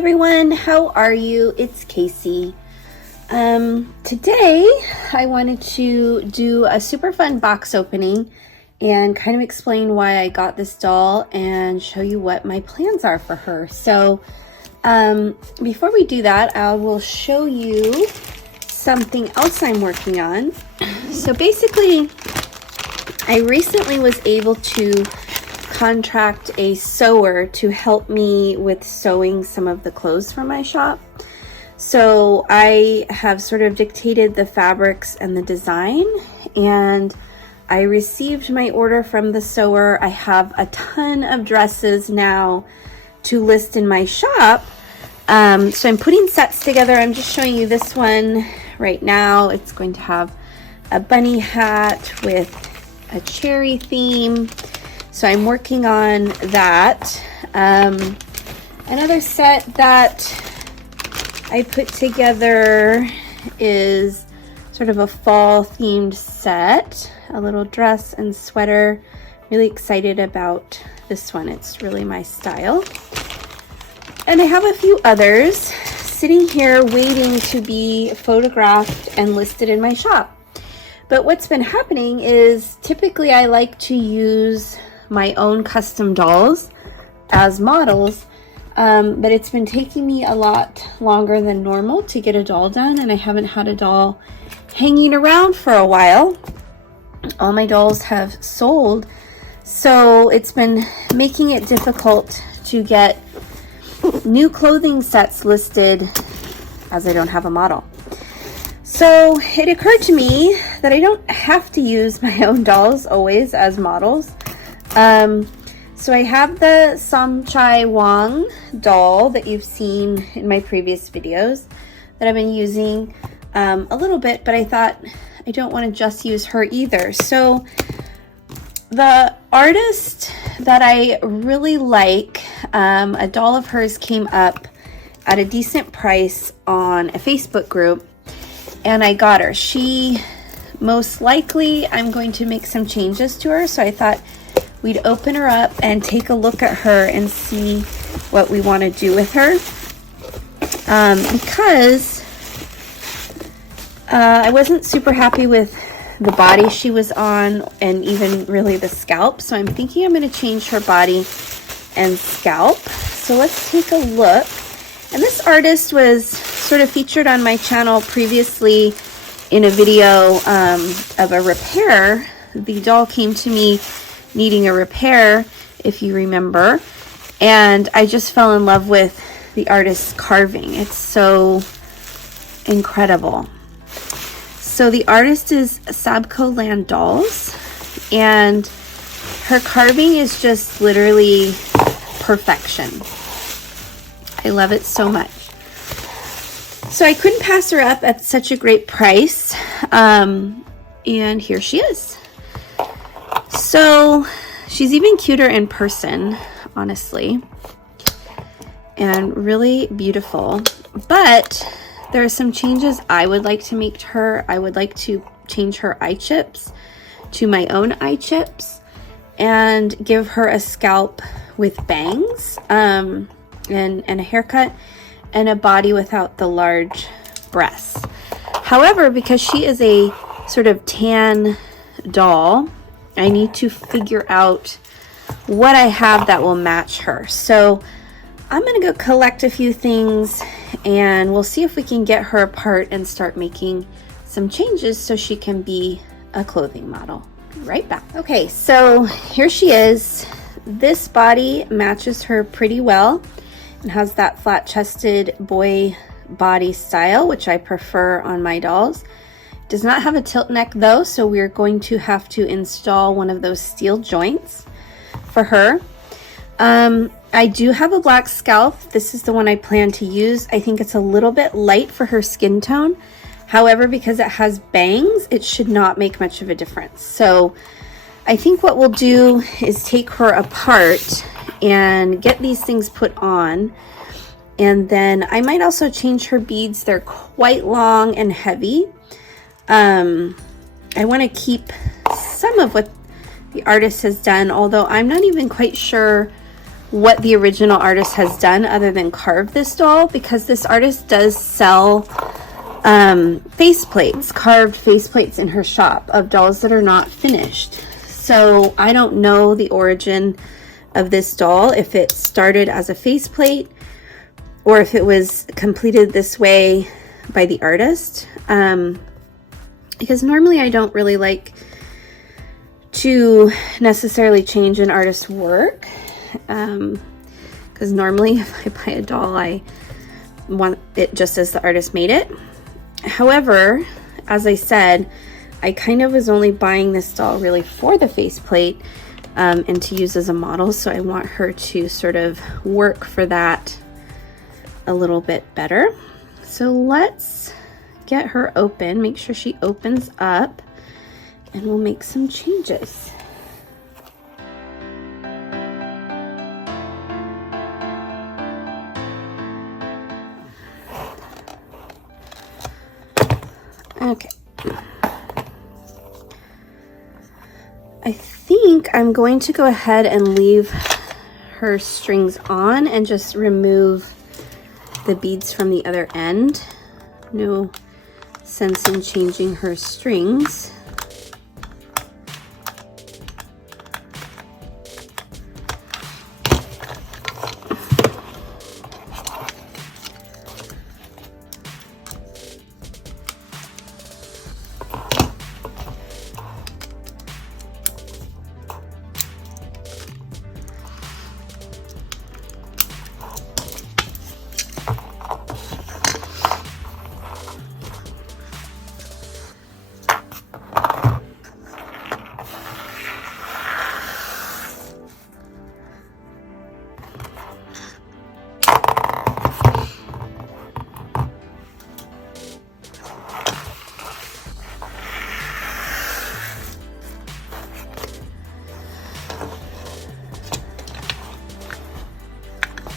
everyone, how are you? It's Casey. Today I wanted to do a super fun box opening and kind of explain why I got this doll and show you what my plans are for her. So before we do that, I will show you something else I'm working on. So basically, I recently was able to contract a sewer to help me with sewing some of the clothes for my shop. So I have sort of dictated the fabrics and the design, and I received my order from the sewer. I have a ton of dresses now to list in my shop. So I'm putting sets together. I'm just showing you this one right now. It's going to have a bunny hat with a cherry theme. So I'm working on that. Another set that I put together is sort of a fall themed set, a little dress and sweater. Really excited about this one. It's really my style. And I have a few others sitting here waiting to be photographed and listed in my shop. But what's been happening is typically I like to use my own custom dolls as models, but it's been taking me a lot longer than normal to get a doll done, and I haven't had a doll hanging around for a while. All my dolls have sold, so it's been making it difficult to get new clothing sets listed as I don't have a model. So it occurred to me that I don't have to use my own dolls always as models. So I have the Samchai Wong doll that you've seen in my previous videos that I've been using a little bit, but I thought I don't want to just use her either. So the artist that I really like, a doll of hers came up at a decent price on a Facebook group, and I got her. She most likely, I'm going to make some changes to her, so I thought we'd open her up and take a look at her and see what we want to do with her. Because I wasn't super happy with the body she was on and even really the scalp. So I'm thinking I'm going to change her body and scalp. So let's take a look. And this artist was sort of featured on my channel previously in a video of a repair. The doll came to me needing a repair, if you remember, and I just fell in love with the artist's carving. It's so incredible. So the artist is Sabko Land Dolls, and her carving is just literally perfection. I love it so much. So I couldn't pass her up at such a great price, and here she is. So she's even cuter in person, honestly, and really beautiful. But there are some changes I would like to make to her. I would like to change her eye chips to my own eye chips and give her a scalp with bangs and a haircut and a body without the large breasts. However, because she is a sort of tan doll, I need to figure out what I have that will match her. So I'm going to go collect a few things and we'll see if we can get her apart and start making some changes so she can be a clothing model. Be right back. Okay, so here she is. This body matches her pretty well and has that flat-chested boy body style, which I prefer on my dolls. Does not have a tilt neck though, so we're going to have to install one of those steel joints for her. I do have a black scalp. This is the one I plan to use. I think it's a little bit light for her skin tone. However, because it has bangs, it should not make much of a difference. So I think what we'll do is take her apart and get these things put on. And then I might also change her beads. They're quite long and heavy. I want to keep some of what the artist has done, although I'm not even quite sure what the original artist has done other than carve this doll, because this artist does sell faceplates, carved faceplates in her shop of dolls that are not finished. So I don't know the origin of this doll, if it started as a faceplate or if it was completed this way by the artist. Because normally I don't really like to necessarily change an artist's work. Because normally if I buy a doll, I want it just as the artist made it. However, as I said, I kind of was only buying this doll really for the faceplate and to use as a model. So I want her to sort of work for that a little bit better. So let's get her open, make sure she opens up, and we'll make some changes. Okay. I think I'm going to go ahead and leave her strings on and just remove the beads from the other end. No sense in changing her strings.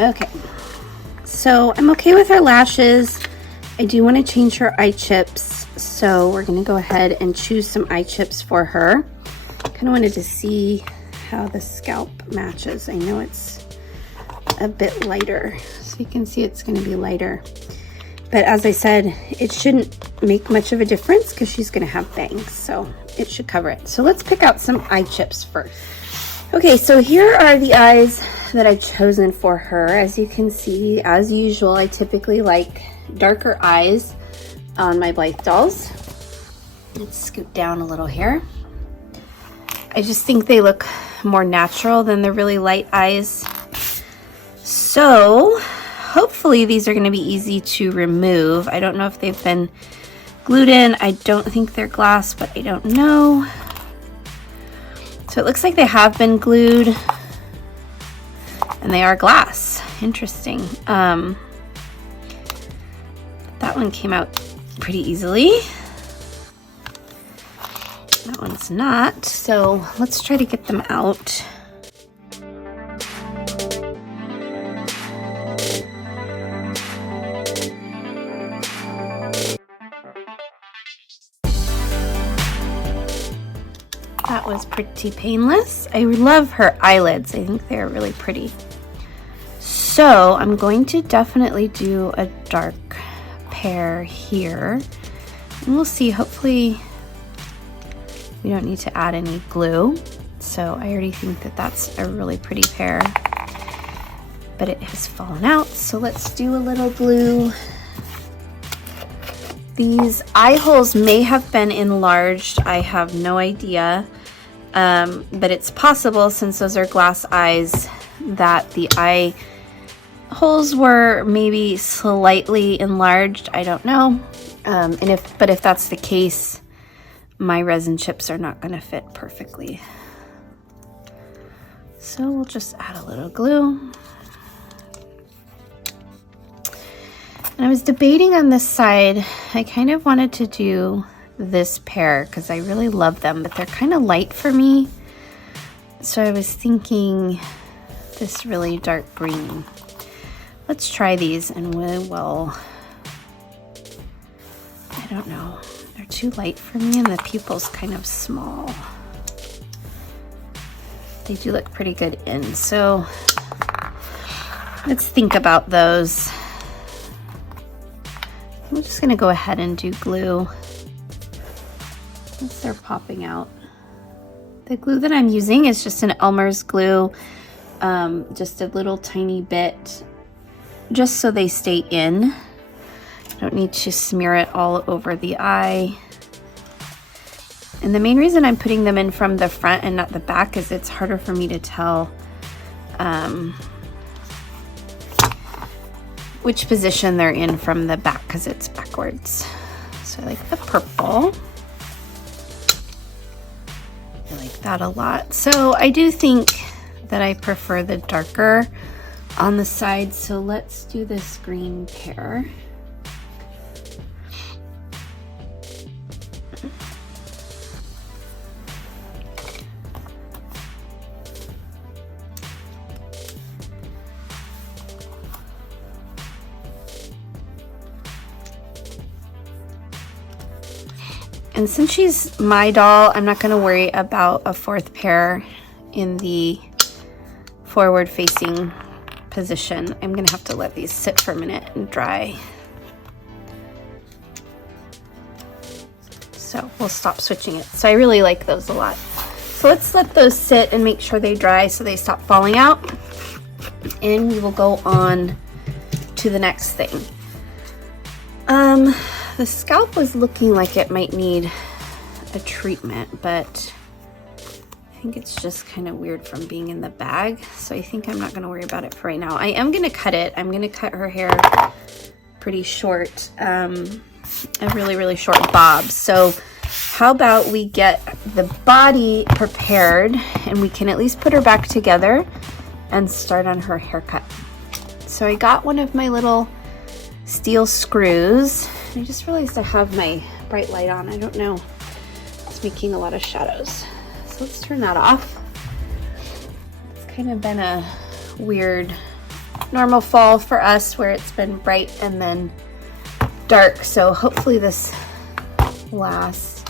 Okay, so I'm okay with her lashes. I do want to change her eye chips, so we're going to go ahead and choose some eye chips for her. Kind of wanted to see how the scalp matches. I know it's a bit lighter, so you can see it's going to be lighter. But as I said, it shouldn't make much of a difference because she's going to have bangs, so it should cover it. So let's pick out some eye chips first. Okay, so here are the eyes that I've chosen for her. As you can see, as usual, I typically like darker eyes on my Blythe dolls. Let's scoot down a little here. I just think they look more natural than the really light eyes. So hopefully these are going to be easy to remove. I don't know if they've been glued in. I don't think they're glass, but I don't know. So it looks like they have been glued and they are glass. Interesting. That one came out pretty easily. That one's not. So let's try to get them out. That was pretty painless. I love her eyelids. I think they're really pretty. So I'm going to definitely do a dark pair here. And we'll see, hopefully we don't need to add any glue. So I already think that that's a really pretty pair, but it has fallen out. So let's do a little glue. These eye holes may have been enlarged. I have no idea. But it's possible, since those are glass eyes, that the eye holes were maybe slightly enlarged. I don't know. But if that's the case, my resin chips are not going to fit perfectly. So we'll just add a little glue. And I was debating on this side. I kind of wanted to do this pair because I really love them, but they're kind of light for me. So I was thinking this really dark green. Let's try these and we will, I don't know, they're too light for me and the pupil's kind of small. They do look pretty good in, so let's think about those. I'm just gonna go ahead and do glue once they're popping out. The glue that I'm using is just an Elmer's glue, just a little tiny bit, just so they stay in. I don't need to smear it all over the eye. And the main reason I'm putting them in from the front and not the back is it's harder for me to tell which position they're in from the back because it's backwards. So I like the purple. I like that a lot. So I do think that I prefer the darker on the side. So let's do this green pear. And since she's my doll, I'm not going to worry about a fourth pear in the forward facing position. I'm going to have to let these sit for a minute and dry. So we'll stop switching it. So I really like those a lot. So let's let those sit and make sure they dry so they stop falling out. And we will go on to the next thing. The scalp was looking like it might need a treatment, but I think it's just kind of weird from being in the bag. So I think I'm not going to worry about it for right now. I am going to cut it. I'm going to cut her hair pretty short, a really, really short bob. So how about we get the body prepared and we can at least put her back together and start on her haircut. So I got one of my little steel screws. I just realized I have my bright light on. I don't know. It's making a lot of shadows. So let's turn that off. It's kind of been a weird normal fall for us where it's been bright and then dark. So hopefully this lasts.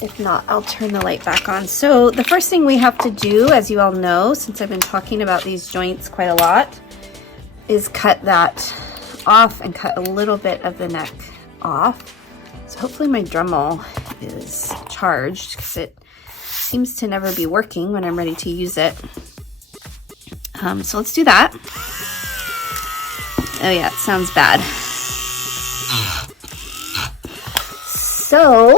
If not, I'll turn the light back on. So the first thing we have to do, as you all know, since I've been talking about these joints quite a lot, is cut that off and cut a little bit of the neck off. So hopefully my Dremel is charged because it seems to never be working when I'm ready to use it. So let's do that. Oh yeah, it sounds bad. So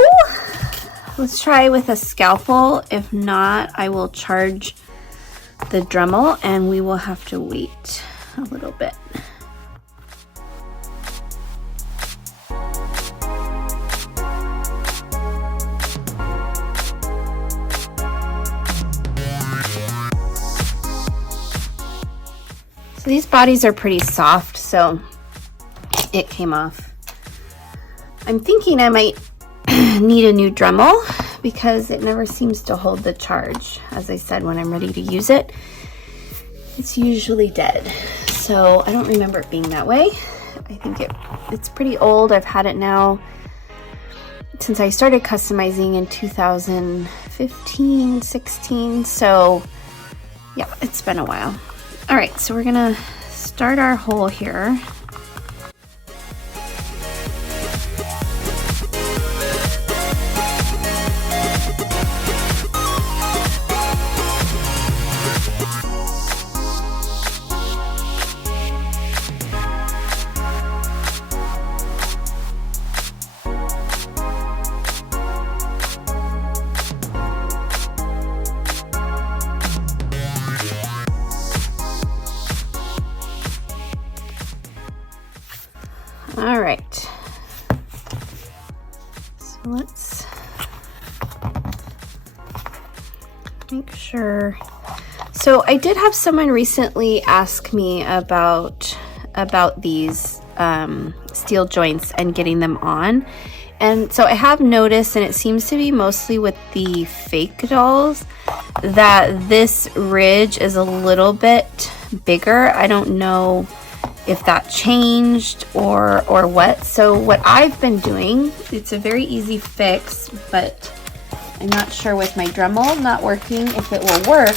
let's try with a scalpel. If not, I will charge the Dremel and we will have to wait a little bit. So these bodies are pretty soft, so it came off. I'm thinking I might need a new Dremel because it never seems to hold the charge. As I said, when I'm ready to use it, it's usually dead. So I don't remember it being that way. I think it's pretty old. I've had it now since I started customizing in 2015, 16. So yeah, it's been a while. All right, so we're gonna start our hole here. All right, so let's make sure. So I did have someone recently ask me about these steel joints and getting them on. And so I have noticed, and it seems to be mostly with the fake dolls, that this ridge is a little bit bigger. I don't know if that changed or what. So what I've been doing, it's a very easy fix, but I'm not sure with my Dremel not working if it will work,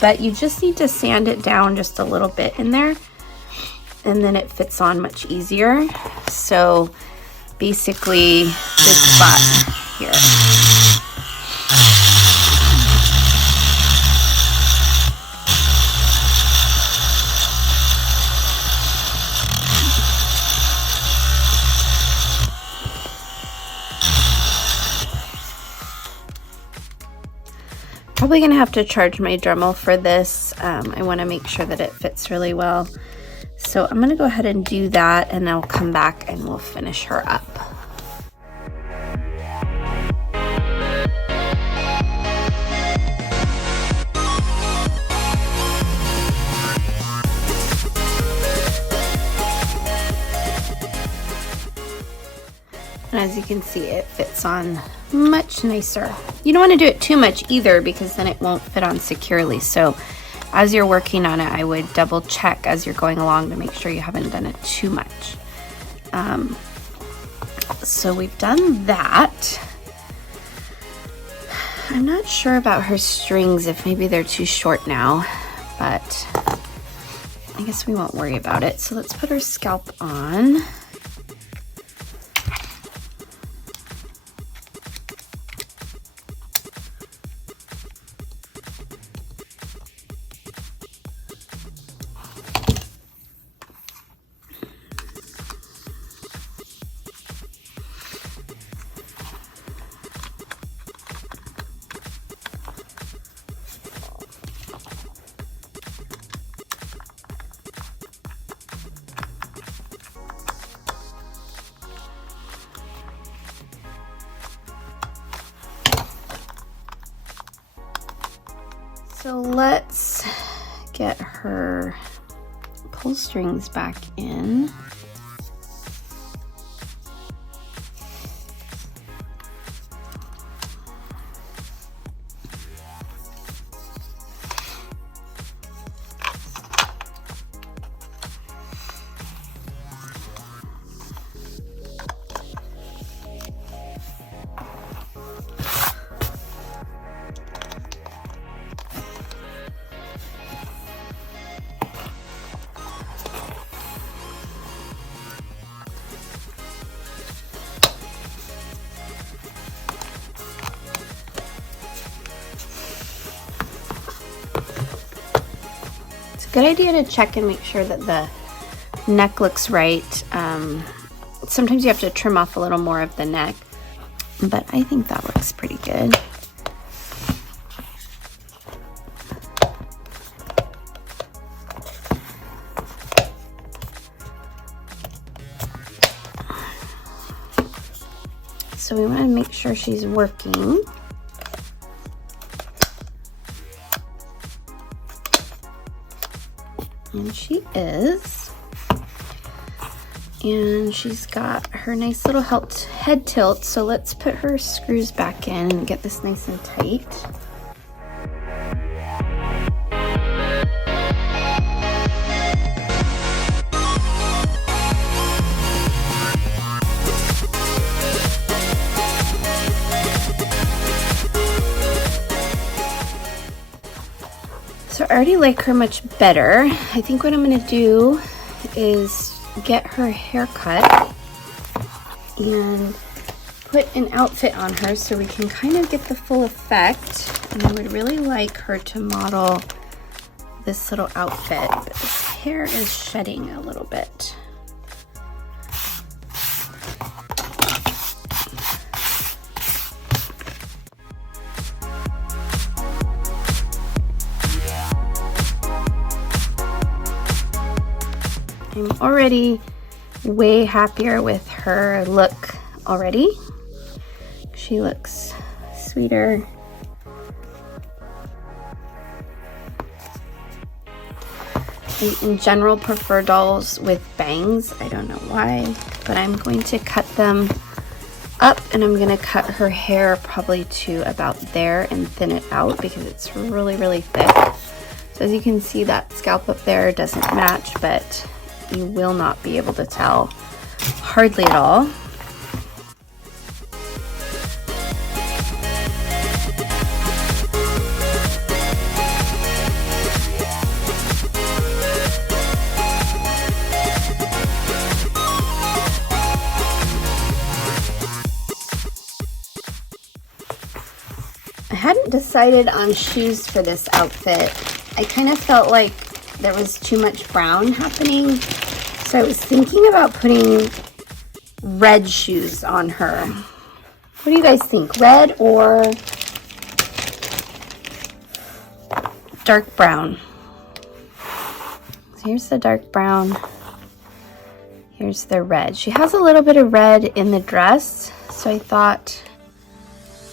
but you just need to sand it down just a little bit in there, and then it fits on much easier. So basically this spot here. Probably gonna have to charge my Dremel for this. I wanna make sure that it fits really well. So I'm gonna go ahead and do that, and I'll come back and we'll finish her up. And as you can see, it fits on much nicer. You don't want to do it too much either, because then it won't fit on securely. So as you're working on it, I would double check as you're going along to make sure you haven't done it too much. So we've done that. I'm not sure about her strings, if maybe they're too short now, but I guess we won't worry about it. So let's put her scalp on. So let's get her pull strings back in. Good idea to check and make sure that the neck looks right. Sometimes you have to trim off a little more of the neck, but I think that looks pretty good. So we want to make sure she's working. And she is. And she's got her nice little head tilt. So let's put her screws back in and get this nice and tight. So I already like her much better. I think what I'm gonna do is get her hair cut and put an outfit on her so we can kind of get the full effect. And I would really like her to model this little outfit, but this hair is shedding a little bit. I'm already way happier with her look already. She looks sweeter. I, in general, prefer dolls with bangs. I don't know why, but I'm going to cut them up, and I'm going to cut her hair probably to about there and thin it out because it's really, really thick. So as you can see, that scalp up there doesn't match, but you will not be able to tell hardly at all. I hadn't decided on shoes for this outfit. I kind of felt like there was too much brown happening. So I was thinking about putting red shoes on her. What do you guys think? Red or dark brown? So here's the dark brown. Here's the red. She has a little bit of red in the dress, so I thought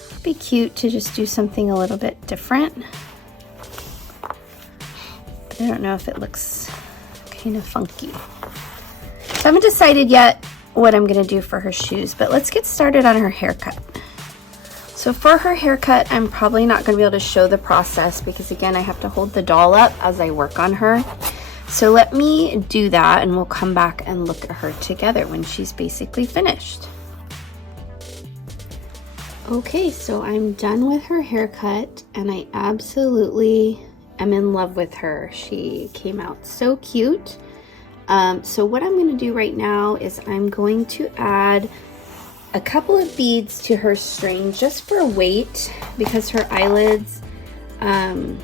it'd be cute to just do something a little bit different. But I don't know if it looks kind of funky. So I haven't decided yet what I'm gonna do for her shoes, but let's get started on her haircut. So for her haircut, I'm probably not gonna be able to show the process because again, I have to hold the doll up as I work on her. So let me do that and we'll come back and look at her together when she's basically finished. Okay, so I'm done with her haircut and I absolutely am in love with her. She came out so cute. So what I'm going to do right now is I'm going to add a couple of beads to her string just for weight because her eyelids, I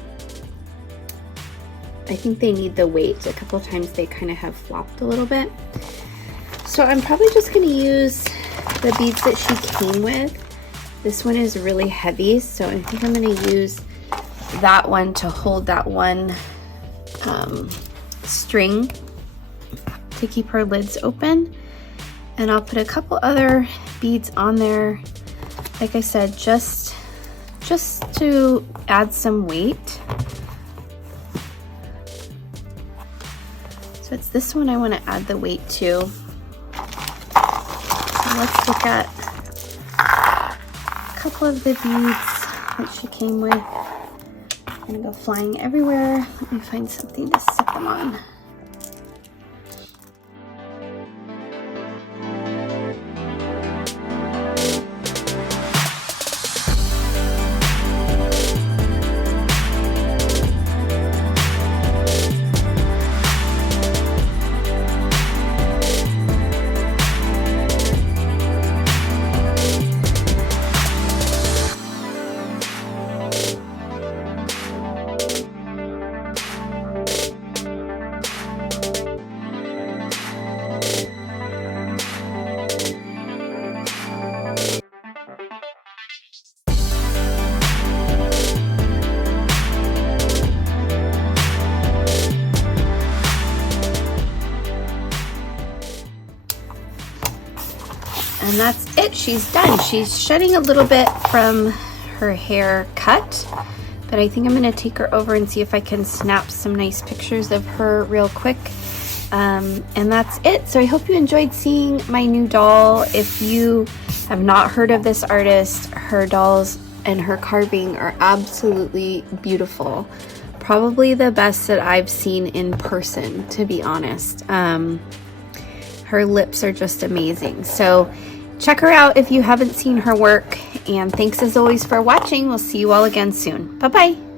think they need the weight. A couple of times they kind of have flopped a little bit. So I'm probably just going to use the beads that she came with. This one is really heavy, so I think I'm going to use that one to hold that one string to keep her lids open. And I'll put a couple other beads on there, like I said, just to add some weight. So it's this one I want to add the weight to. So let's look at a couple of the beads that she came with. I'm gonna go flying everywhere. Let me find something to stick them on. And that's it, she's done. She's shedding a little bit from her hair cut, but I think I'm gonna take her over and see if I can snap some nice pictures of her real quick. And that's it. So I hope you enjoyed seeing my new doll. If you have not heard of this artist, her dolls and her carving are absolutely beautiful. Probably the best that I've seen in person, to be honest. Her lips are just amazing. So check her out if you haven't seen her work. And thanks as always for watching. We'll see you all again soon. Bye-bye.